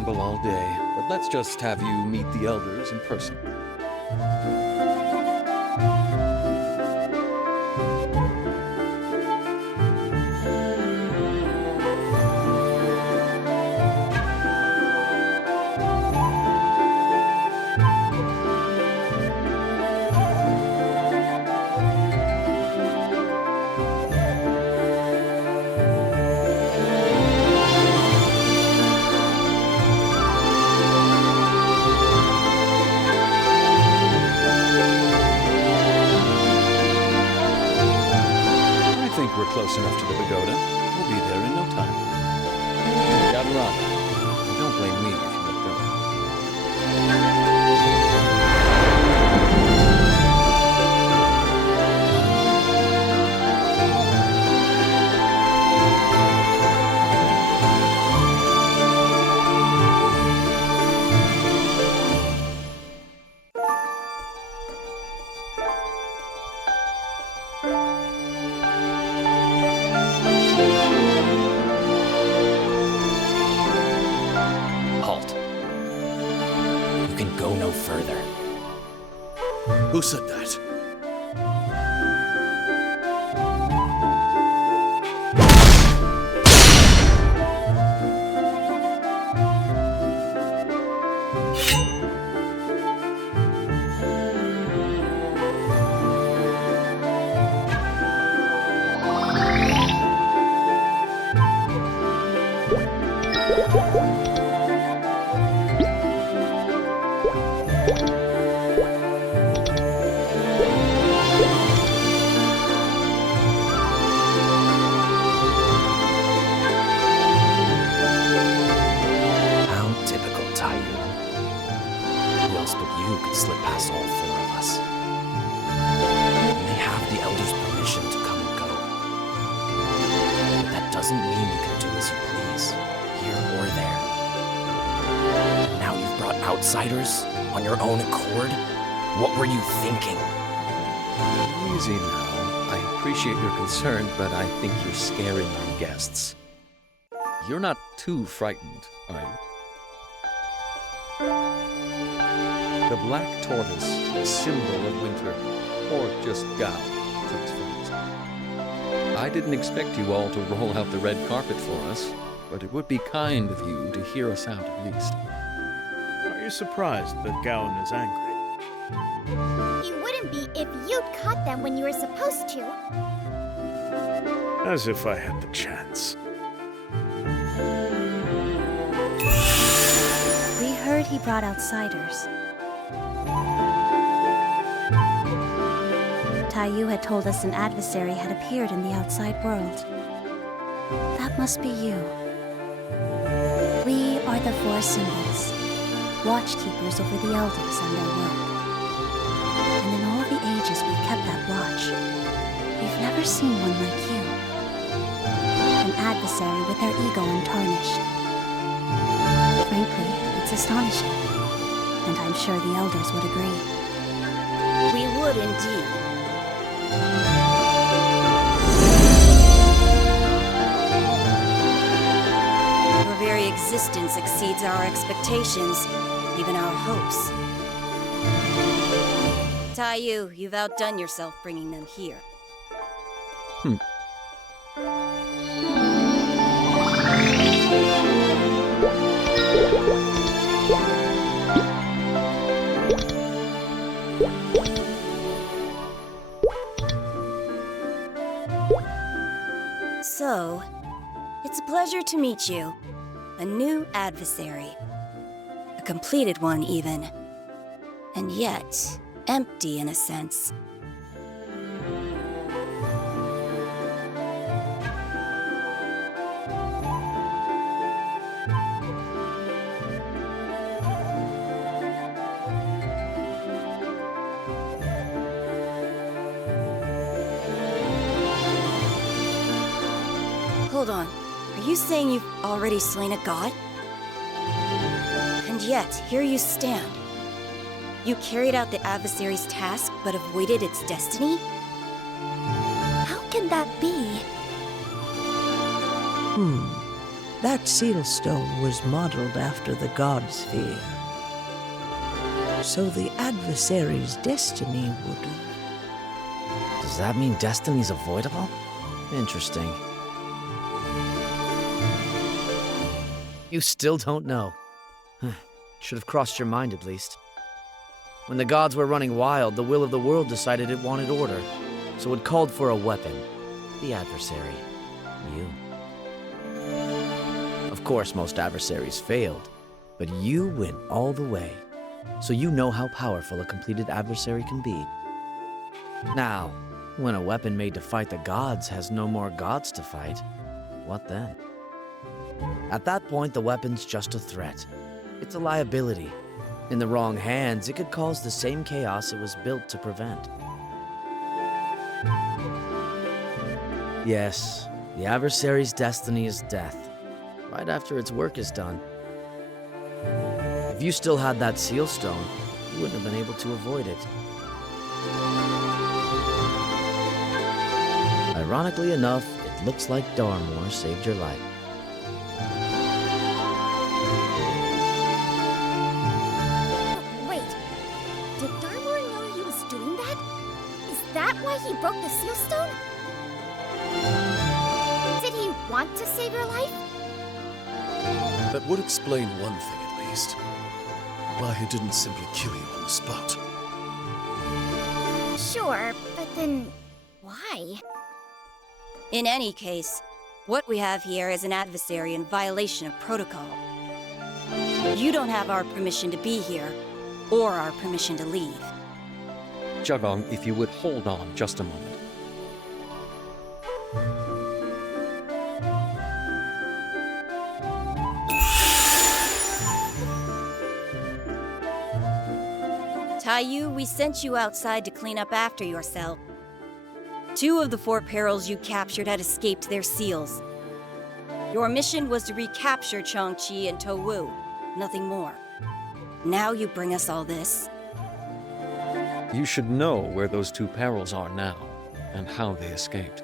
ramble all day, but let's just have you meet the elders in person. We're close enough to the pagoda. We'll be there in no time. Gather up. And don't blame me if you let go. Go no further. Who said that? Slip past all four of us. You may have the Elder's permission to come and go. But that doesn't mean you can do as you please, here or there. And now you've brought outsiders on your own accord? What were you thinking? Easy now. I appreciate your concern, but I think you're scaring our guests. You're not too frightened, are you? The black tortoise, a symbol of winter, or just Gao, to its fullest. I didn't expect you all to roll out the red carpet for us, but it would be kind of you to hear us out at least. Are you surprised that Gowan is angry? You wouldn't be if you'd caught them when you were supposed to. As if I had the chance. We heard he brought outsiders. Taiyu had told us an adversary had appeared in the outside world. That must be you. We are the four symbols, watchkeepers over the elders and their work. And in all the ages we've kept that watch, we've never seen one like you. An adversary with their ego untarnished. Frankly, it's astonishing. And I'm sure the elders would agree. We would indeed. Your very existence exceeds our expectations, even our hopes. Taiyu, you've outdone yourself bringing them here. So, it's a pleasure to meet you. A new adversary. A completed one, even. And yet, empty in a sense. Hold on. Are you saying you've already slain a god? And yet, here you stand. You carried out the adversary's task, but avoided its destiny? How can that be? That seal stone was modeled after the god sphere. So the adversary's destiny would... Does that mean destiny's avoidable? Interesting. You still don't know. Should have crossed your mind at least. When the gods were running wild, the will of the world decided it wanted order, so it called for a weapon. The adversary. You. Of course, most adversaries failed, but you went all the way, so you know how powerful a completed adversary can be. Now, when a weapon made to fight the gods has no more gods to fight, what then? At that point, the weapon's just a threat. It's a liability. In the wrong hands, it could cause the same chaos it was built to prevent. Yes, the adversary's destiny is death, right after its work is done. If you still had that seal stone, you wouldn't have been able to avoid it. Ironically enough, it looks like Darmore saved your life. Wait, did Darmore know he was doing that? Is that why he broke the seal stone? Did he want to save your life? That would explain one thing at least. Why he didn't simply kill you on the spot. Sure, but then why? In any case, what we have here is an adversary in violation of protocol. You don't have our permission to be here, or our permission to leave. Jagong, if you would hold on just a moment. Taiyu, we sent you outside to clean up after yourself. 2 of the 4 perils you captured had escaped their seals. Your mission was to recapture Chongqi and Towu, nothing more. Now you bring us all this. You should know where those 2 perils are now, and how they escaped.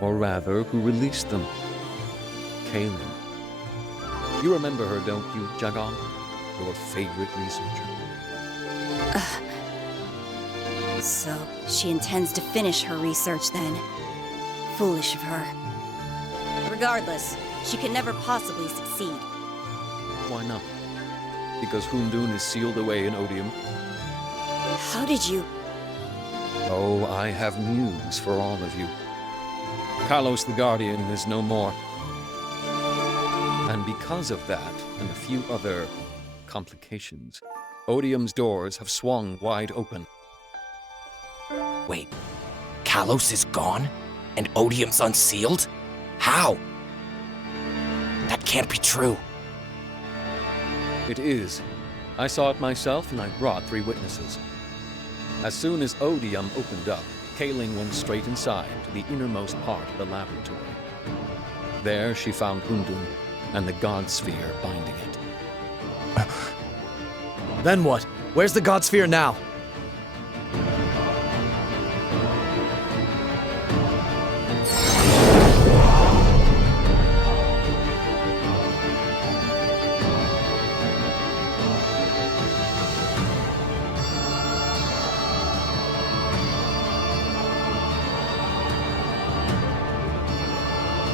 Or rather, who released them. Kaling. You remember her, don't you, Jagong? Your favorite researcher. So, she intends to finish her research then. Foolish of her. Regardless, she can never possibly succeed. Why not? Because Hundun is sealed away in Odium? How did you... Oh, I have news for all of you. Carlos the Guardian is no more. And because of that, and a few other complications, Odium's doors have swung wide open. Wait, Kalos is gone? And Odium's unsealed? How? That can't be true. It is. I saw it myself, and I brought 3 witnesses. As soon as Odium opened up, Kaling went straight inside to the innermost part of the laboratory. There she found Hundun and the God Sphere binding it. Then what? Where's the God Sphere now?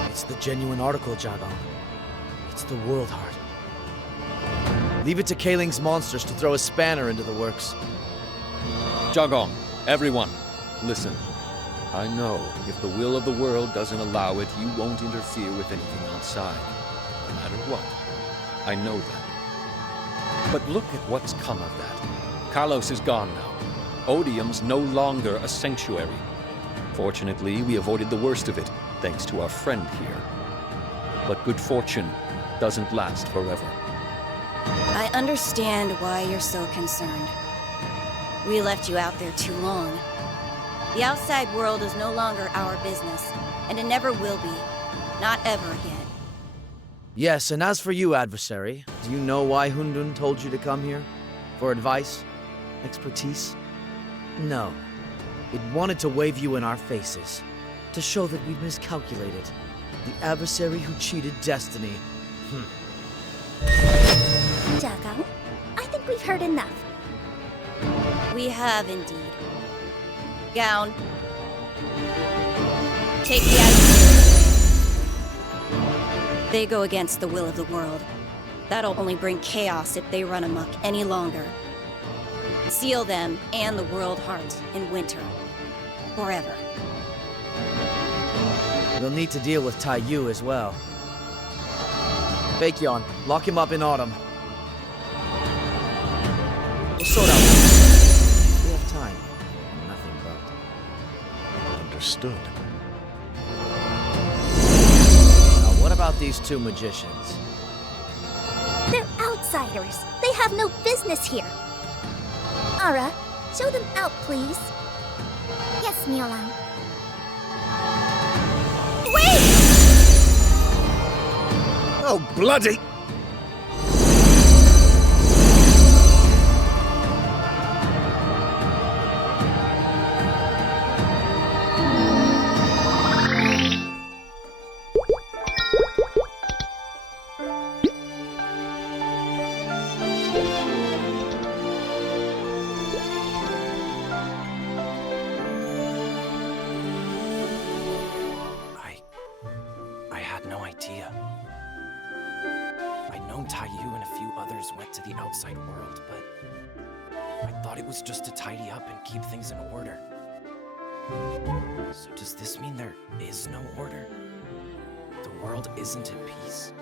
It's the genuine article, Jagong. It's the World Heart. Leave it to Kaling's monsters to throw a spanner into the works. Jagong, everyone, listen. I know if the will of the world doesn't allow it, you won't interfere with anything outside, no matter what. I know that. But look at what's come of that. Carlos is gone now. Odium's no longer a sanctuary. Fortunately, we avoided the worst of it, thanks to our friend here. But good fortune doesn't last forever. I understand why you're so concerned. We left you out there too long. The outside world is no longer our business, and it never will be. Not ever again. Yes, and as for you, adversary, do you know why Hundun told you to come here? For advice? Expertise? No. It wanted to wave you in our faces, to show that we miscalculated. The adversary who cheated destiny Jago, I think we've heard enough. We have indeed. Gown. Take the adversary. They go against the will of the world. That'll only bring chaos if they run amok any longer. Seal them and the world heart in winter. Forever. We'll need to deal with Taiyu as well. Baekyeon, lock him up in autumn. We'll sort out. We have time. Nothing but. Understood. Now, what about these two magicians? They're outsiders. They have no business here. Ara, show them out, please. Yes, Miolang. Wait! Oh, bloody! I had no idea. I'd known Taiyu and a few others went to the outside world, but I thought it was just to tidy up and keep things in order. So does this mean there is no order? The world isn't at peace?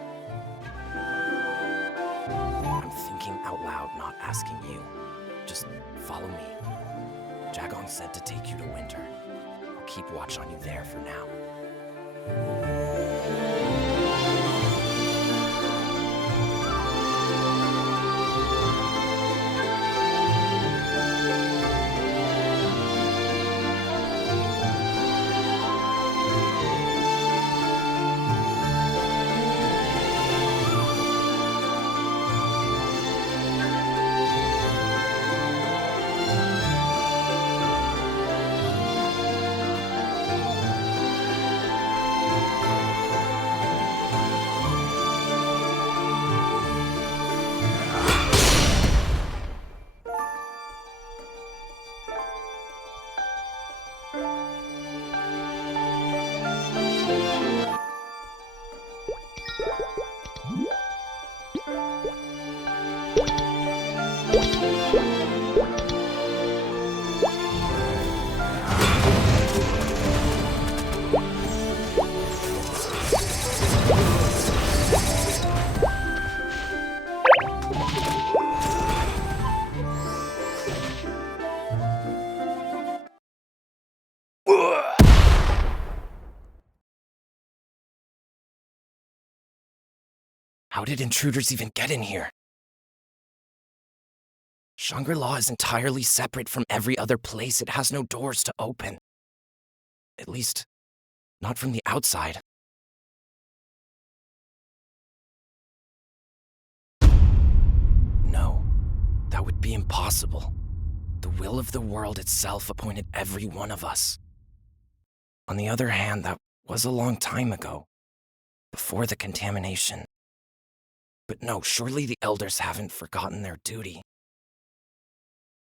I'm thinking out loud, not asking you. Just follow me. Jagong said to take you to Winter. I'll keep watch on you there for now. How did intruders even get in here? Shangri-La is entirely separate from every other place. It has no doors to open. At least, not from the outside. No, that would be impossible. The will of the world itself appointed every one of us. On the other hand, that was a long time ago, before the contamination. But no, surely the elders haven't forgotten their duty.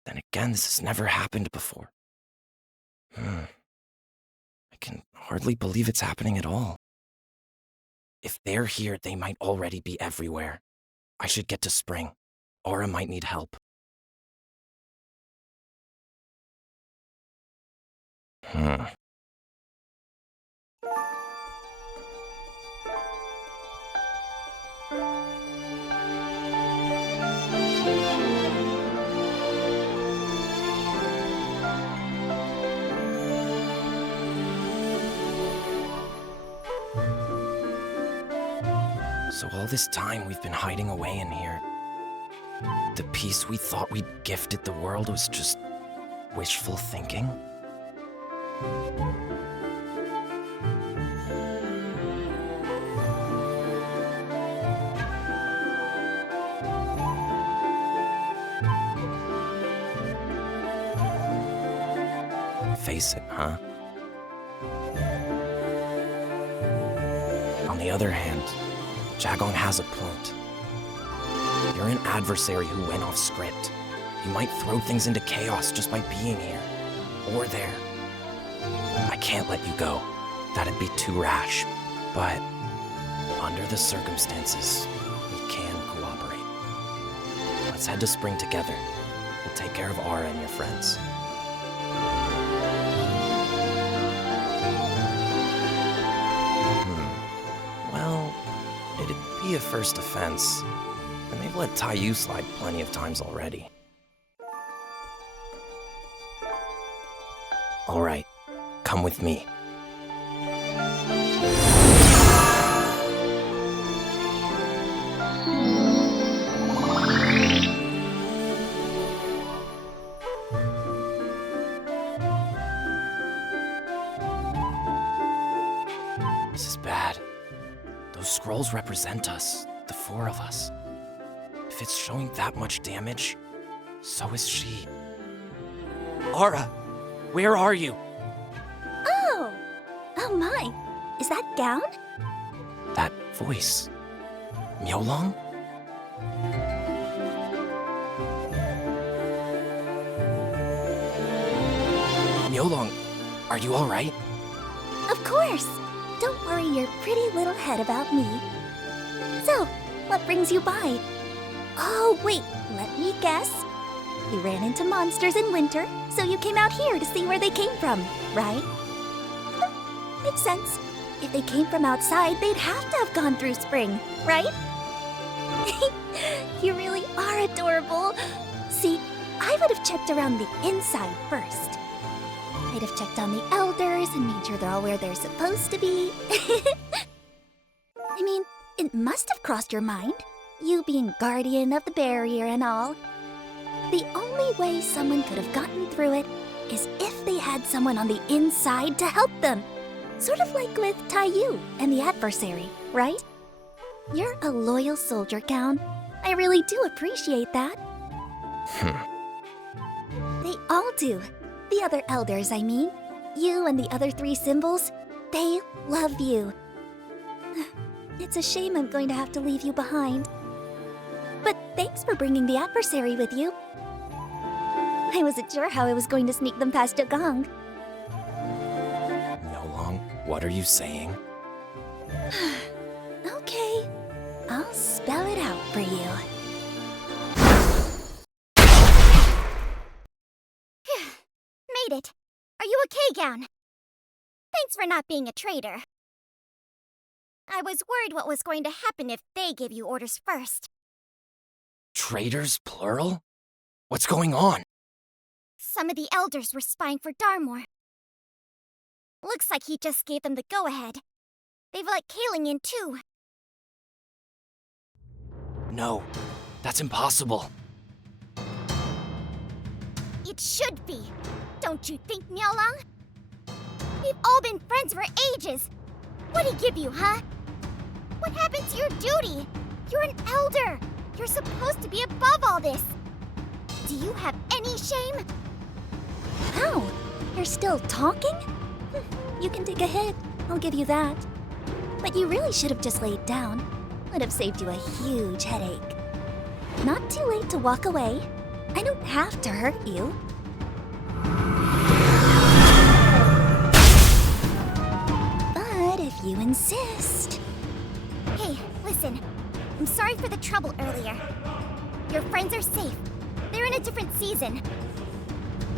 Then again, this has never happened before. I can hardly believe it's happening at all. If they're here, they might already be everywhere. I should get to Spring. Aura might need help. So all this time we've been hiding away in here. The peace we thought we'd gifted the world was just wishful thinking? Face it, huh? On the other hand, Jagong has a point. You're an adversary who went off script. You might throw things into chaos just by being here. Or there. I can't let you go. That'd be too rash. But under the circumstances, we can cooperate. Let's head to Spring together. We'll take care of Ara and your friends. Well, it'd be a first offense. And they've let Taiyu slide plenty of times already. All right, come with me. This is bad. Those scrolls represent us, the four of us. If it's showing that much damage, so is she. Ara, where are you? Oh! Oh my! Is that gown? That voice. Myolong? Myolong, are you alright? Of course! Don't worry your pretty little head about me. So, what brings you by? Oh, wait, let me guess. You ran into monsters in winter, so you came out here to see where they came from, right? Makes sense. If they came from outside, they'd have to have gone through spring, right? You really are adorable. See, I would have checked around the inside first. I'd have checked on the elders and made sure they're all where they're supposed to be. I mean, it must have crossed your mind, you being guardian of the barrier and all. The only way someone could have gotten through it is if they had someone on the inside to help them. Sort of like with Taiyu and the adversary, right? You're a loyal soldier, Gown. I really do appreciate that. They all do. The other elders, I mean. You and the other three symbols, they love you. It's a shame I'm going to have to leave you behind. But thanks for bringing the adversary with you. I wasn't sure how I was going to sneak them past Jagong. Myolong, what are you saying? Okay, I'll spell it out for you. Made it. Are you okay, Gown? Thanks for not being a traitor. I was worried what was going to happen if they gave you orders first. Traitors, plural? What's going on? Some of the elders were spying for Darmor. Looks like he just gave them the go-ahead. They've let Kaling in too. No, that's impossible. It should be. Don't you think, Myolong? We've all been friends for ages. What'd he give you, huh? What happened to your duty? You're an elder. You're supposed to be above all this. Do you have any shame? Ow! You're still talking? You can take a hit. I'll give you that. But you really should have just laid down. Would have saved you a huge headache. Not too late to walk away. I don't have to hurt you. But if you insist. Hey, listen. I'm sorry for the trouble earlier. Your friends are safe. They're in a different season.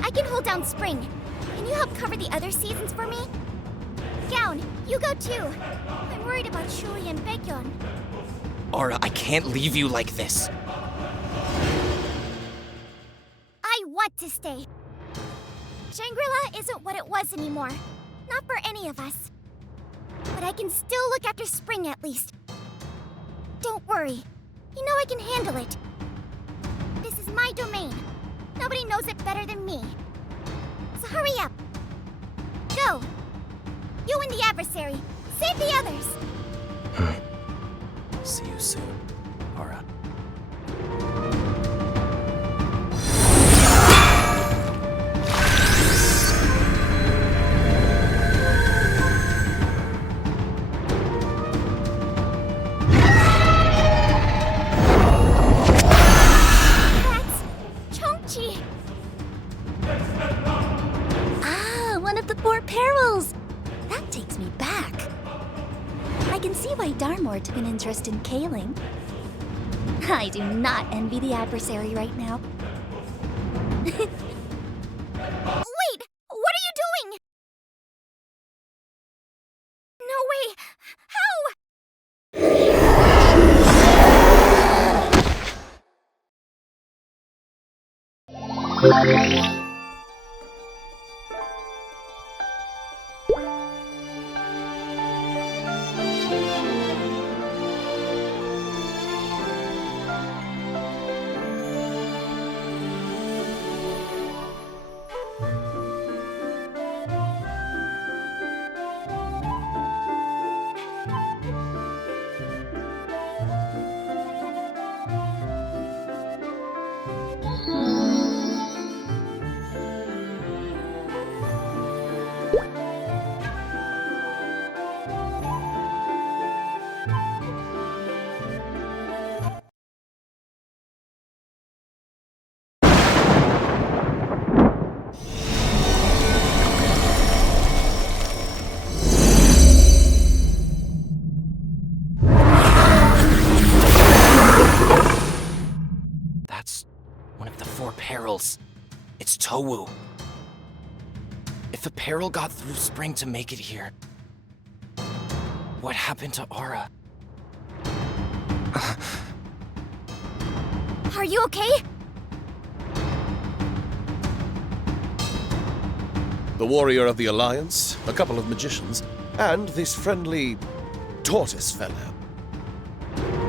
I can hold down spring. Can you help cover the other seasons for me? Gown, you go too. I'm worried about Shuli and Baekhyun. Ara, I can't leave you like this. I want to stay. Shangri-La isn't what it was anymore. Not for any of us. But I can still look after spring at least. Don't worry. You know I can handle it. This is my domain. Nobody knows it better than me. So hurry up. Go. You and the adversary. Save the others. See you soon, Ara. Darmore took an interest in Kaling. I do not envy the adversary right now. Wait! What are you doing? No way! How? That's one of the four perils. It's Towu. If a peril got through Spring to make it here, what happened to Aura? Are you okay? The warrior of the Alliance, a couple of magicians, and this friendly tortoise fellow.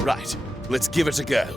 Right, let's give it a go.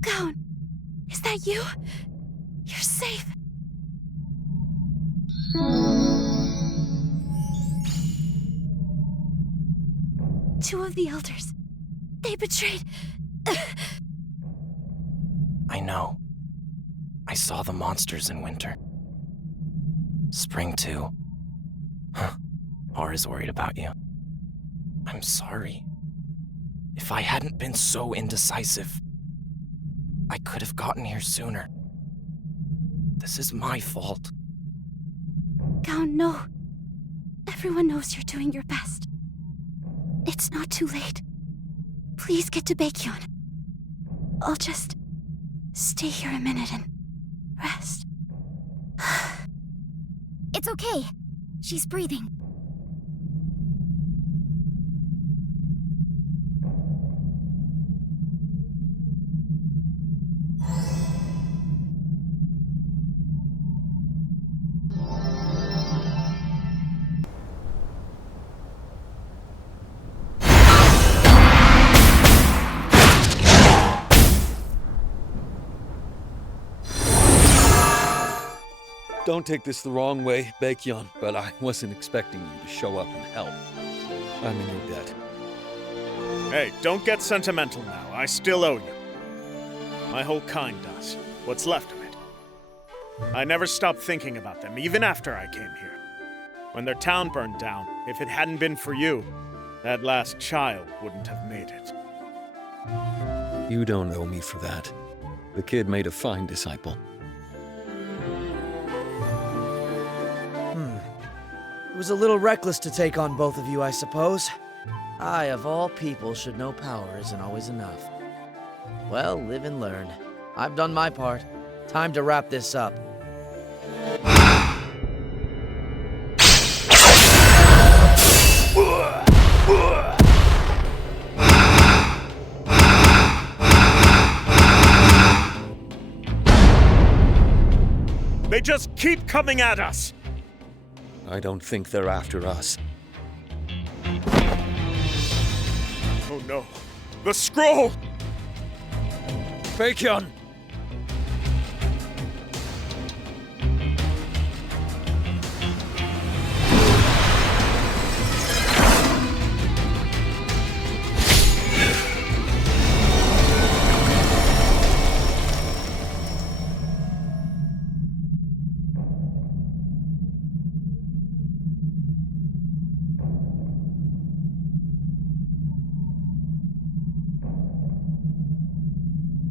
Gown, is that you? You're safe. Two of the elders. They betrayed. I know. I saw the monsters in winter. Spring too. Huh. Aura's worried about you. I'm sorry. If I hadn't been so indecisive, I could have gotten here sooner. This is my fault. Gown, no. Everyone knows you're doing your best. It's not too late. Please get to Baekhyun. I'll just stay here a minute and rest. It's okay. She's breathing. Don't take this the wrong way, Baekhyun, but I wasn't expecting you to show up and help. I'm in your debt. Hey, don't get sentimental now. I still owe you. My whole kind does. What's left of it. I never stopped thinking about them, even after I came here. When their town burned down, if it hadn't been for you, that last child wouldn't have made it. You don't owe me for that. The kid made a fine disciple. It was a little reckless to take on both of you, I suppose. I, of all people, should know power isn't always enough. Well, live and learn. I've done my part. Time to wrap this up. They just keep coming at us! I don't think they're after us. Oh no. The scroll! Bacon!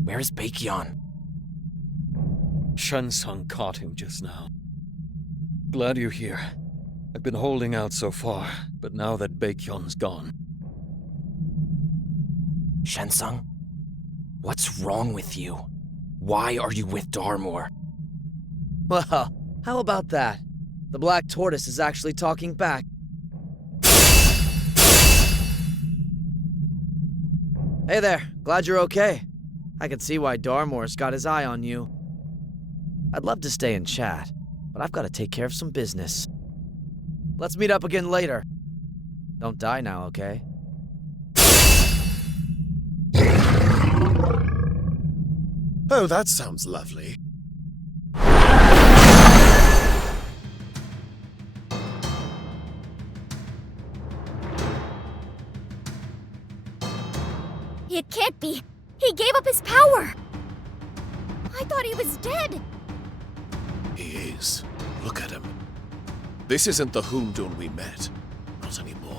Where's Baekhyun? Shunsung caught him just now. Glad you're here. I've been holding out so far, but now that Baekhyun's gone. Shensung? What's wrong with you? Why are you with Darmor? Well, how about that? The Black Tortoise is actually talking back. Hey there, glad you're okay. I can see why Darmor's got his eye on you. I'd love to stay and chat, but I've got to take care of some business. Let's meet up again later. Don't die now, okay? Oh, that sounds lovely. It can't be. He gave up his power. I thought he was dead. He is. Look at him. This isn't the Hoondun we met. Not anymore.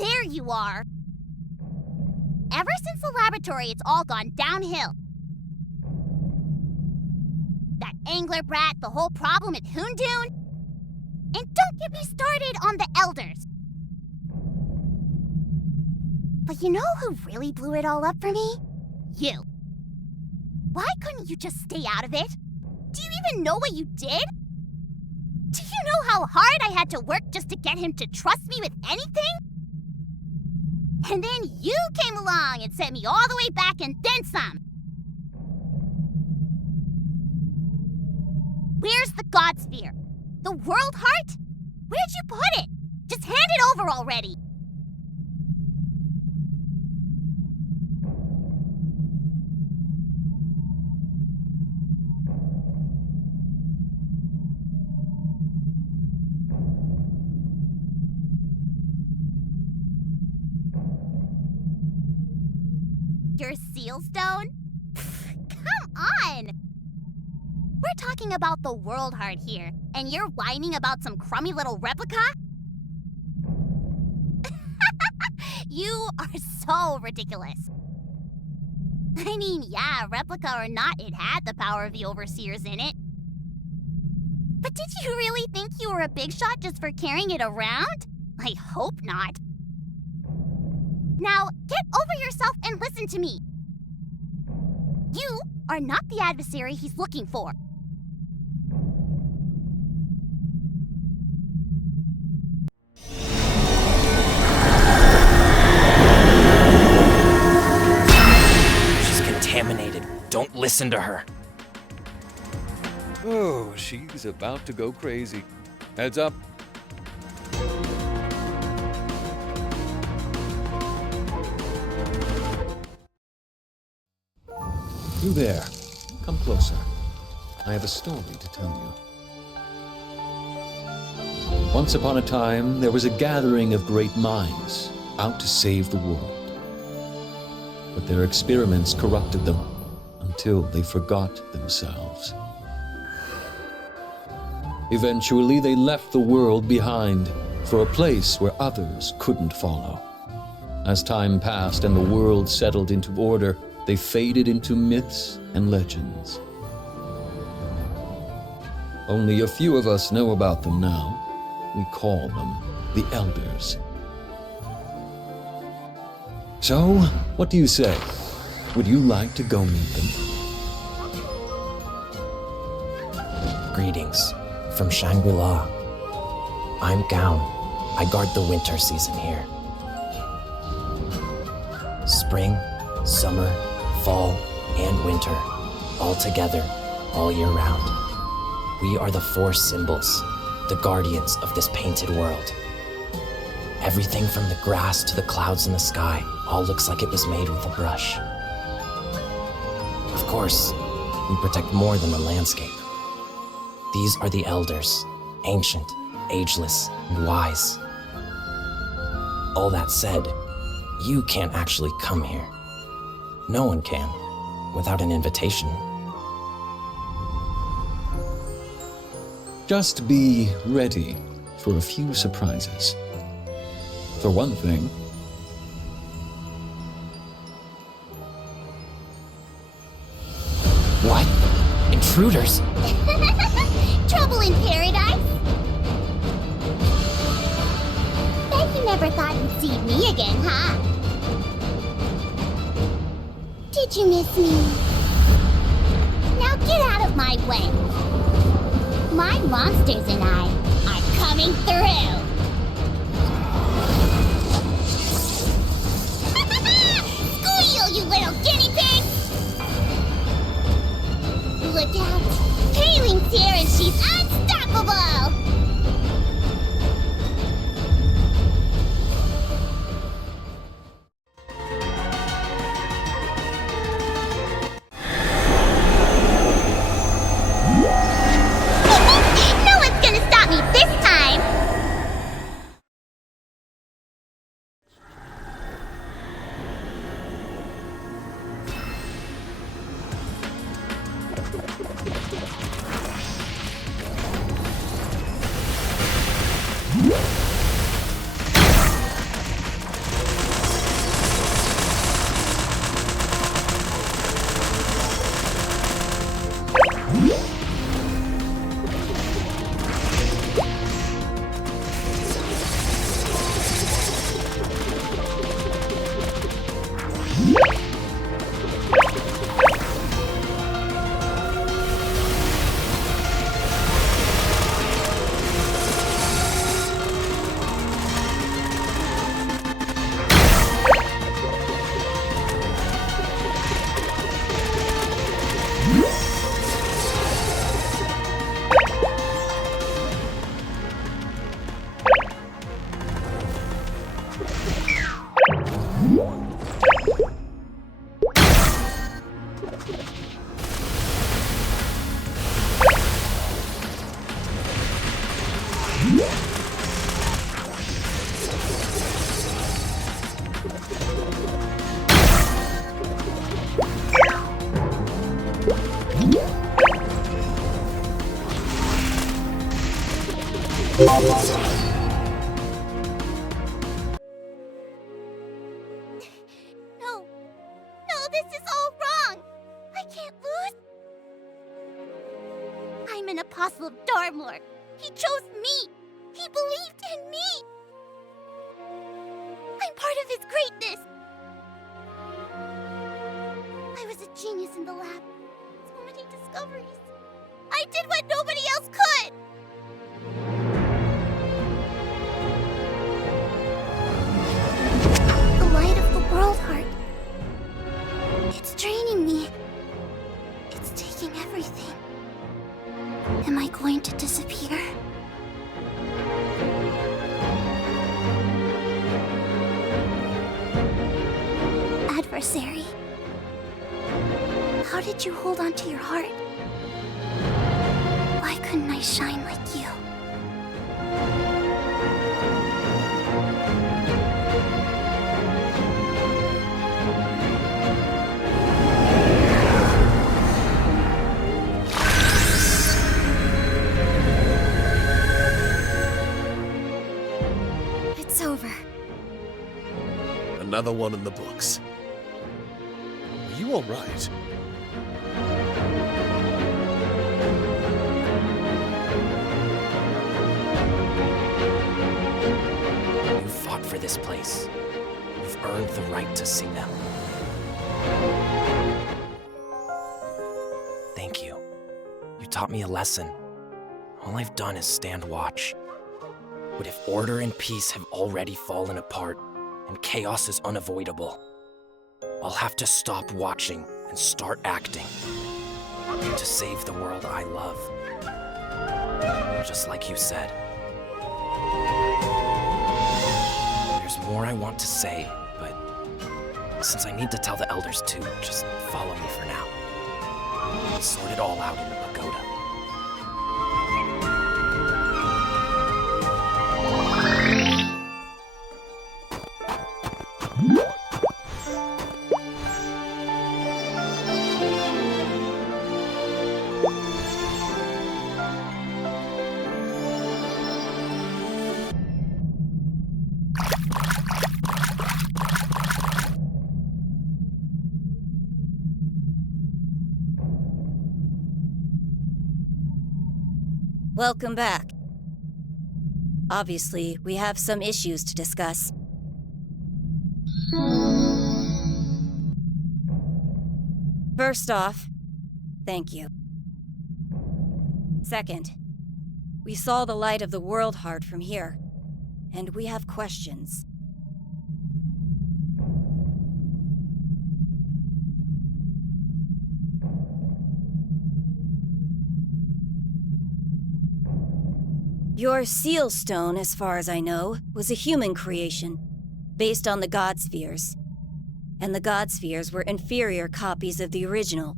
There you are! Ever since the laboratory, it's all gone downhill. That angler brat, the whole problem at Hoondoon. And don't get me started on the elders. But you know who really blew it all up for me? You. Why couldn't you just stay out of it? Do you even know what you did? Do you know how hard I had to work just to get him to trust me with anything? And then you came along and sent me all the way back and then some. Where's the God Sphere? The World Heart? Where'd you put it? Just hand it over already. Your seal stone? Come on! We're talking about the World Heart here, and you're whining about some crummy little replica? You are so ridiculous. I mean, yeah, replica or not, it had the power of the Overseers in it. But did you really think you were a big shot just for carrying it around? I hope not. Now, get over yourself and listen to me. You are not the adversary he's looking for. She's contaminated. Don't listen to her. Oh, she's about to go crazy. Heads up. You there. Come closer. I have a story to tell you. Once upon a time, there was a gathering of great minds out to save the world. But their experiments corrupted them until they forgot themselves. Eventually, they left the world behind for a place where others couldn't follow. As time passed and the world settled into order, they faded into myths and legends. Only a few of us know about them now. We call them the Elders. So, what do you say? Would you like to go meet them? Greetings from Shangri-La. I'm Gown. I guard the winter season here. Spring, summer, fall, and winter, all together, all year round. We are the four symbols, the guardians of this painted world. Everything from the grass to the clouds in the sky all looks like it was made with a brush. Of course, we protect more than the landscape. These are the Elders, ancient, ageless, and wise. All that said, you can't actually come here. No one can, without an invitation. Just be ready for a few surprises. For one thing, What? Intruders? Trouble in paradise? Bet you never thought you'd see me again, huh? Did you miss me? Now get out of my way. My monsters and I are coming through. Squeal, you little guinea pig! Look out! Kaling's here and she's unstoppable! No one's gonna stop me No. No, this is all wrong. I can't lose. I'm an apostle of Darmor. He chose me. He believed in me. I'm part of his greatness. I was a genius in the lab. So many discoveries. I did what nobody else could. The light of the world heart. It's draining me. It's taking everything. Am I going to disappear? Adversary. How did you hold on to your heart? Why couldn't I shine like you? It's over. Another one in the books. Are you all right? You fought for this place. You've earned the right to see them. Thank you. You taught me a lesson. All I've done is stand watch. But if order and peace have already fallen apart, and chaos is unavoidable, I'll have to stop watching and start acting to save the world I love. Just like you said. There's more I want to say, but since I need to tell the elders too, just follow me for now. We'll sort it all out in the pagoda. Welcome back. Obviously, we have some issues to discuss. First off, thank you. Second, we saw the light of the world heart from here, and we have questions. Your seal stone, as far as I know, was a human creation, based on the God Spheres. And the God Spheres were inferior copies of the original,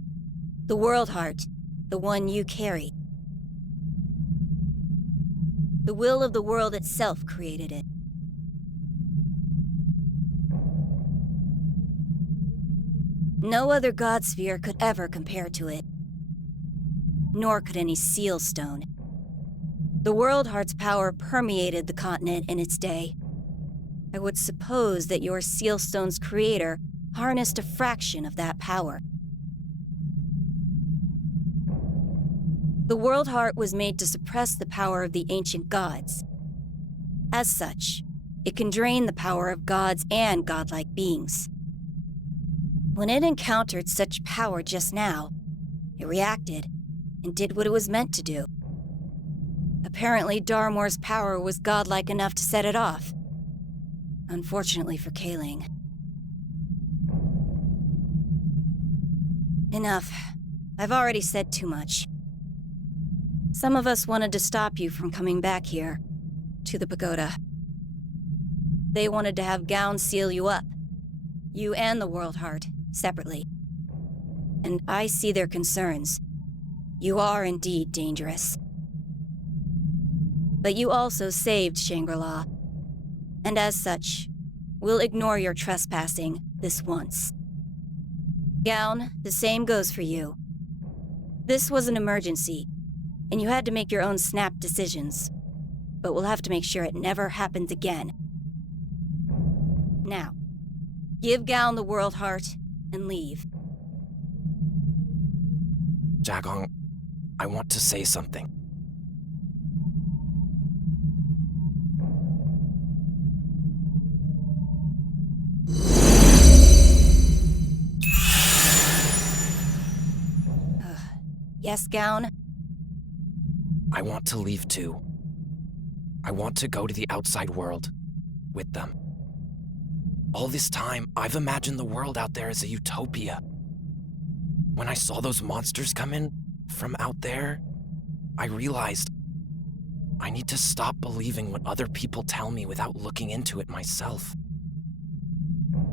the World Heart, the one you carry. The will of the world itself created it. No other God Sphere could ever compare to it. Nor could any seal stone. The World Heart's power permeated the continent in its day. I would suppose that your seal stone's creator harnessed a fraction of that power. The World Heart was made to suppress the power of the ancient gods. As such, it can drain the power of gods and godlike beings. When it encountered such power just now, it reacted and did what it was meant to do. Apparently, Darmor's power was godlike enough to set it off. Unfortunately for Kaling. Enough. I've already said too much. Some of us wanted to stop you from coming back here, to the pagoda. They wanted to have Gown seal you up. You and the World Heart, separately. And I see their concerns. You are indeed dangerous. But you also saved Shangri-La. And as such, we'll ignore your trespassing this once. Gown, the same goes for you. This was an emergency, and you had to make your own snap decisions. But we'll have to make sure it never happens again. Now, give Gown the World Heart and leave. Jagong, I want to say something. Yes, Gown? I want to leave too. I want to go to the outside world with them. All this time, I've imagined the world out there as a utopia. When I saw those monsters come in from out there, I realized I need to stop believing what other people tell me without looking into it myself.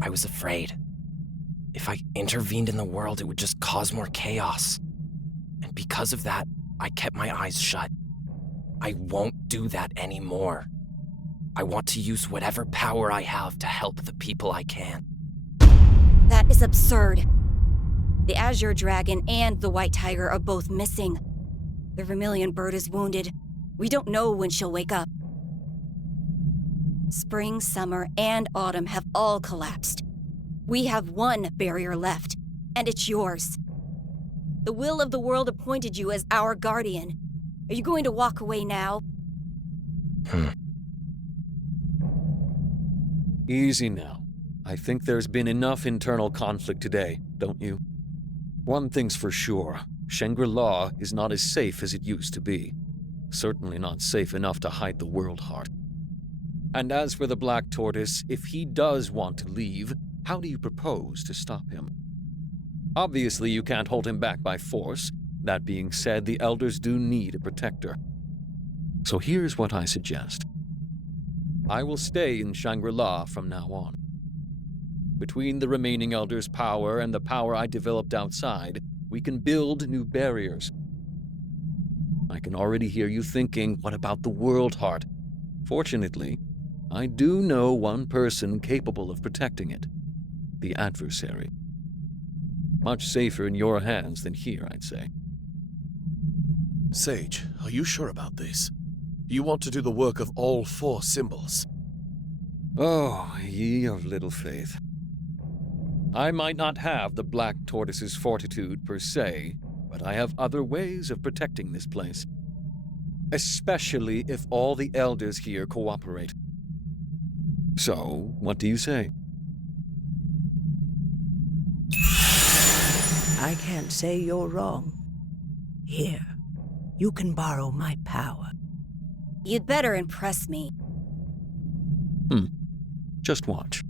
I was afraid. If I intervened in the world, it would just cause more chaos. And because of that, I kept my eyes shut. I won't do that anymore. I want to use whatever power I have to help the people I can. That is absurd. The Azure Dragon and the White Tiger are both missing. The Vermilion Bird is wounded. We don't know when she'll wake up. Spring, summer, and autumn have all collapsed. We have one barrier left, and it's yours. The will of the world appointed you as our guardian. Are you going to walk away now? Easy now. I think there's been enough internal conflict today, don't you? One thing's for sure. Shangri-La is not as safe as it used to be. Certainly not safe enough to hide the World Heart. And as for the Black Tortoise, if he does want to leave, how do you propose to stop him? Obviously, you can't hold him back by force. That being said, the Elders do need a protector. So here's what I suggest. I will stay in Shangri-La from now on. Between the remaining Elders' power and the power I developed outside, we can build new barriers. I can already hear you thinking, what about the World Heart? Fortunately, I do know one person capable of protecting it. The adversary. Much safer in your hands than here, I'd say. Sage, are you sure about this? You want to do the work of all 4 symbols? Oh, ye of little faith. I might not have the Black Tortoise's fortitude per se, but I have other ways of protecting this place. Especially if all the Elders here cooperate. So, what do you say? I can't say you're wrong. Here, you can borrow my power. You'd better impress me. Just watch.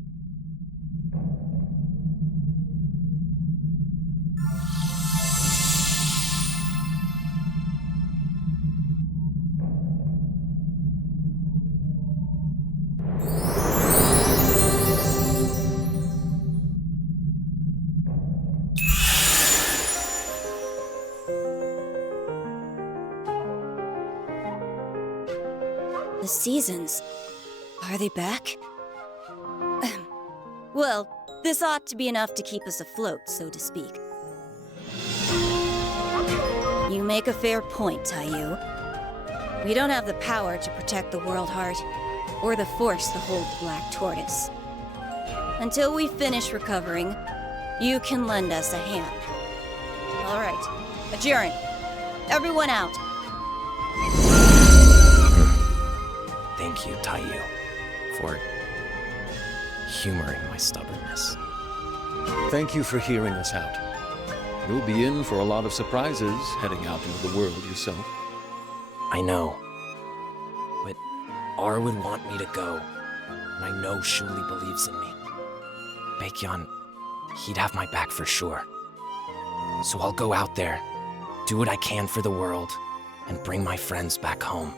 The seasons. Are they back? Well, this ought to be enough to keep us afloat, so to speak. You make a fair point, Taiyu. We don't have the power to protect the World Heart, or the force to hold the Black Tortoise. Until we finish recovering, you can lend us a hand. All right, adjourn. Everyone out. Thank you, Taiyu, for humoring my stubbornness. Thank you for hearing us out. You'll be in for a lot of surprises heading out into the world yourself. I know. But R would want me to go, and I know Shuli believes in me. Baekhyun, he'd have my back for sure. So I'll go out there, do what I can for the world, and bring my friends back home.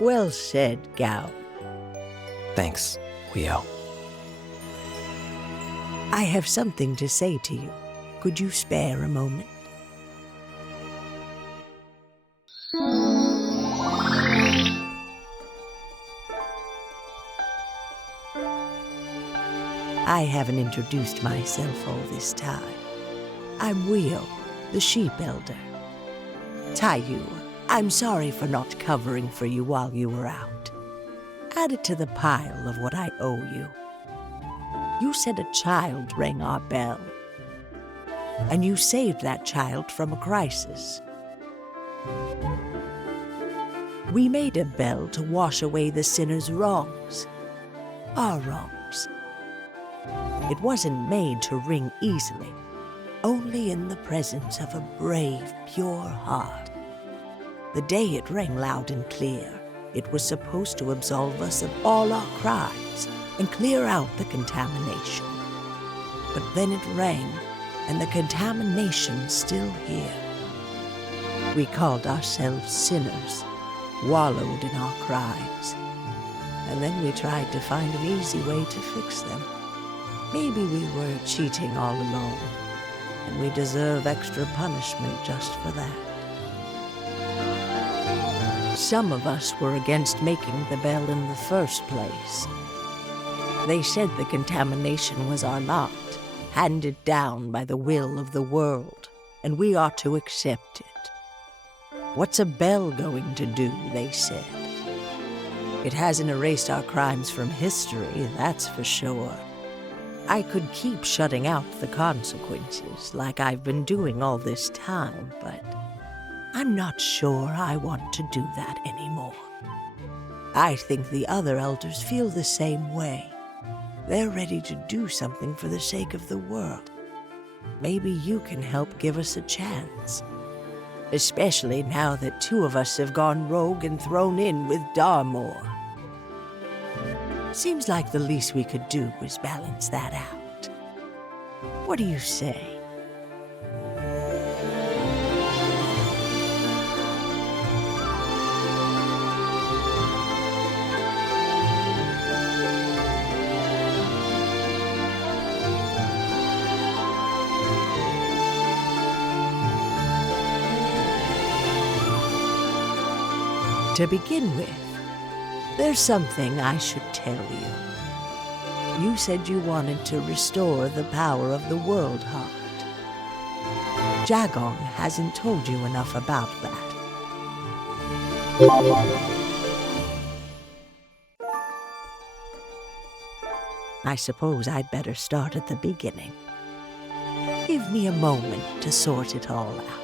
Well said, Gao. Thanks, Leo. I have something to say to you. Could you spare a moment? I haven't introduced myself all this time. I'm Wheel, the sheep elder. Taiyu, I'm sorry for not covering for you while you were out. Add it to the pile of what I owe you. You said a child rang our bell, and you saved that child from a crisis. We made a bell to wash away the sinner's wrongs, our wrongs. It wasn't made to ring easily, only in the presence of a brave, pure heart. The day it rang loud and clear, it was supposed to absolve us of all our crimes and clear out the contamination. But then it rang, and the contamination's still here. We called ourselves sinners, wallowed in our crimes, and then we tried to find an easy way to fix them. Maybe we were cheating all along, and we deserve extra punishment just for that. Some of us were against making the bell in the first place. They said the contamination was our lot, handed down by the will of the world, and we ought to accept it. What's a bell going to do, they said. It hasn't erased our crimes from history, that's for sure. I could keep shutting out the consequences like I've been doing all this time, but I'm not sure I want to do that anymore. I think the other elders feel the same way. They're ready to do something for the sake of the world. Maybe you can help give us a chance. Especially now that two of us have gone rogue and thrown in with Darmore. Seems like the least we could do was balance that out. What do you say? To begin with, there's something I should tell you. You said you wanted to restore the power of the World Heart. Jagong hasn't told you enough about that. I suppose I'd better start at the beginning. Give me a moment to sort it all out.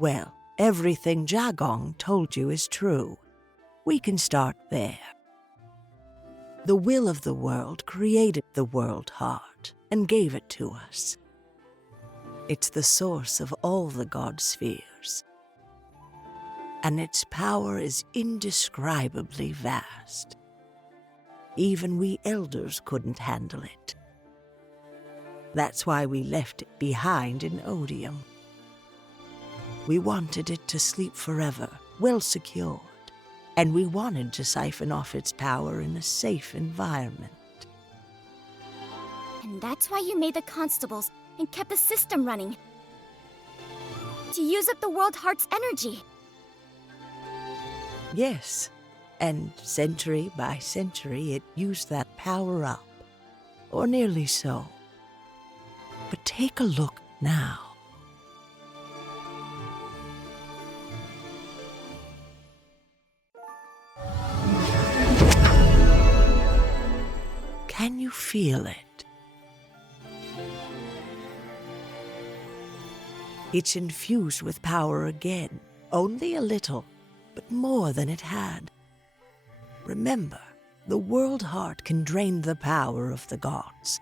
Well, everything Jagong told you is true. We can start there. The will of the world created the World Heart and gave it to us. It's the source of all the god spheres. And its power is indescribably vast. Even we elders couldn't handle it. That's why we left it behind in Odium. We wanted it to sleep forever, well secured, and we wanted to siphon off its power in a safe environment. And that's why you made the constables and kept the system running. To use up the World Heart's energy. Yes, and century by century it used that power up, or nearly so. But take a look now. Can you feel it? It's infused with power again, only a little, but more than it had. Remember, the World Heart can drain the power of the gods.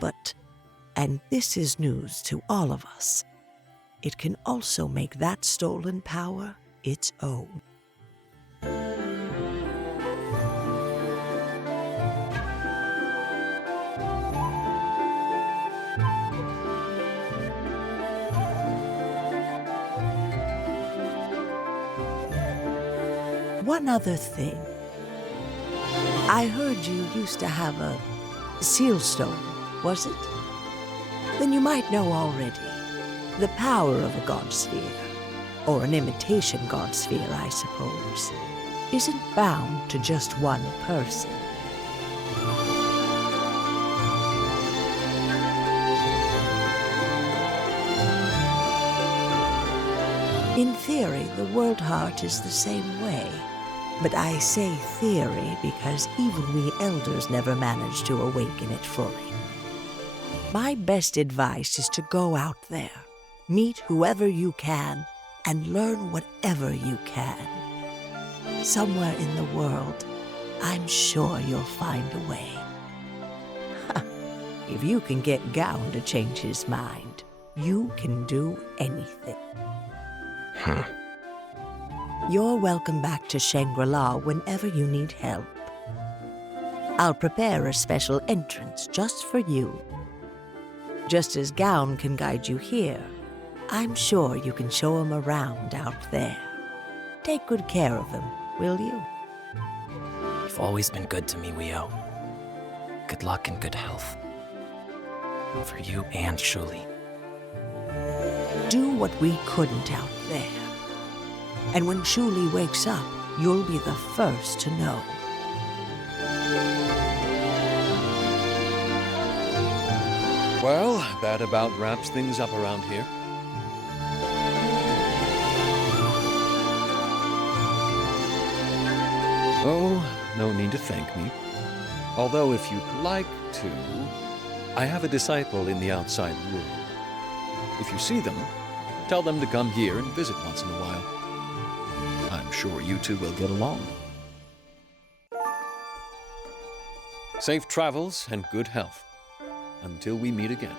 But, and this is news to all of us, it can also make that stolen power its own. One other thing. I heard you used to have a seal stone, was it? Then you might know already. The power of a god sphere, or an imitation god sphere, I suppose, isn't bound to just one person. In theory, the world heart is the same way. But I say theory because even we elders never managed to awaken it fully. My best advice is to go out there, meet whoever you can, and learn whatever you can. Somewhere in the world, I'm sure you'll find a way. If you can get Gown to change his mind, you can do anything. You're welcome back to Shangri-La whenever you need help. I'll prepare a special entrance just for you. Just as Gown can guide you here, I'm sure you can show him around out there. Take good care of him, will you? You've always been good to me, Wio. Good luck and good health. For you and Shuli. Do what we couldn't out there. And when Shuli wakes up, you'll be the first to know. Well, that about wraps things up around here. Oh, no need to thank me. Although if you'd like to, I have a disciple in the outside world. If you see them, tell them to come here and visit once in a while. I'm sure you two will get along. Safe travels and good health. Until we meet again.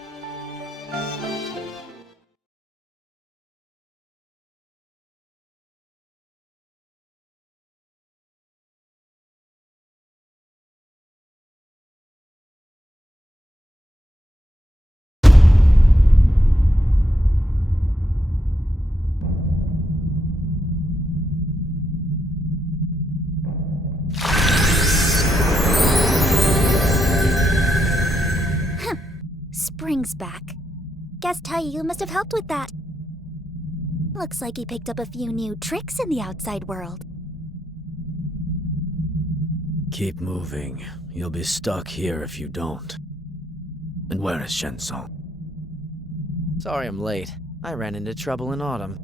Spring's back. Guess Taiyu must have helped with that. Looks like he picked up a few new tricks in the outside world. Keep moving. You'll be stuck here if you don't. And where is Shensong? Sorry I'm late. I ran into trouble in autumn.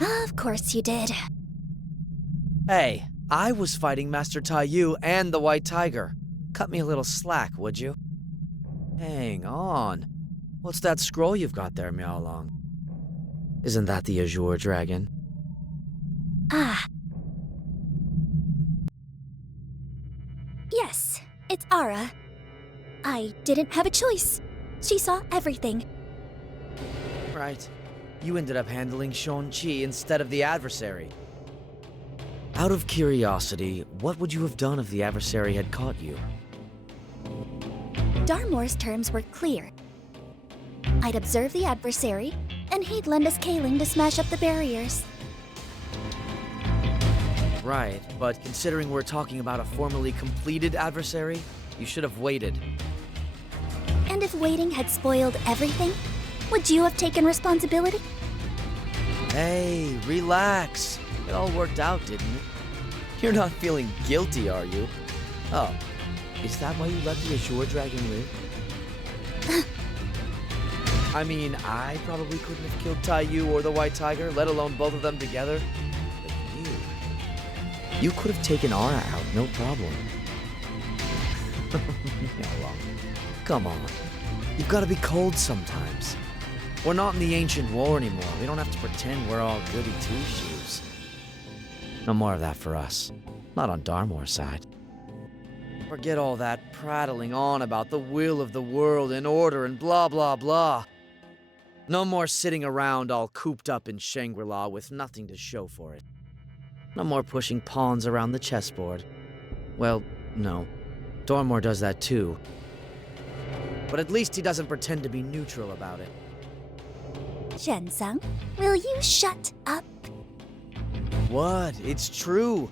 Of course you did. Hey, I was fighting Master Taiyu and the White Tiger. Cut me a little slack, would you? Hang on. What's that scroll you've got there, Miaolong? Isn't that the Azure Dragon? Ah. Yes, it's Ara. I didn't have a choice. She saw everything. Right. You ended up handling Shang-Chi instead of the adversary. Out of curiosity, what would you have done if the adversary had caught you? Darmore's terms were clear. I'd observe the adversary, and he'd lend us Kaling to smash up the barriers. Right, but considering we're talking about a formerly completed adversary, you should have waited. And if waiting had spoiled everything, would you have taken responsibility? Hey, relax. It all worked out, didn't it? You're not feeling guilty, are you? Oh, is that why you let the Azure Dragon live? I mean, I probably couldn't have killed Taiyu or the White Tiger, let alone both of them together. But you could have taken Ara out, no problem. Come on. You've got to be cold sometimes. We're not in the ancient war anymore. We don't have to pretend we're all goody two-shoes. No more of that for us. Not on Darmore's side. Forget all that prattling on about the will of the world and order and blah blah blah. No more sitting around all cooped up in Shangri-La with nothing to show for it. No more pushing pawns around the chessboard. Well, no. Darmore does that too. But at least he doesn't pretend to be neutral about it. Shensung, will you shut up? What? It's true.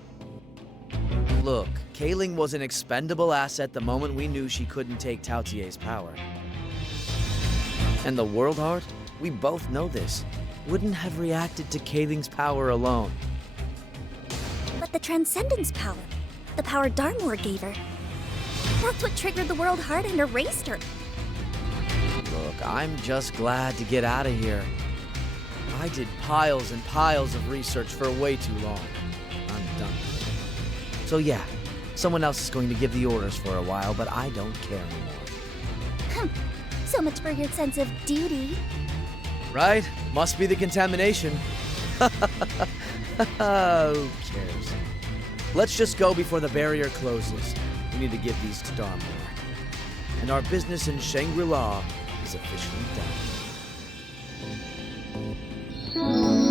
Look, Kaling was an expendable asset the moment we knew she couldn't take Tautier's power. And the World Heart, we both know this, wouldn't have reacted to Kaling's power alone. But the Transcendence power, the power Darmor gave her, that's what triggered the World Heart and erased her. Look, I'm just glad to get out of here. I did piles and piles of research for way too long. I'm done. So yeah, someone else is going to give the orders for a while, but I don't care anymore. So much for your sense of duty. Right? Must be the contamination. Who cares? Let's just go before the barrier closes. We need to give these to Darmor. And our business in Shangri-La is officially done.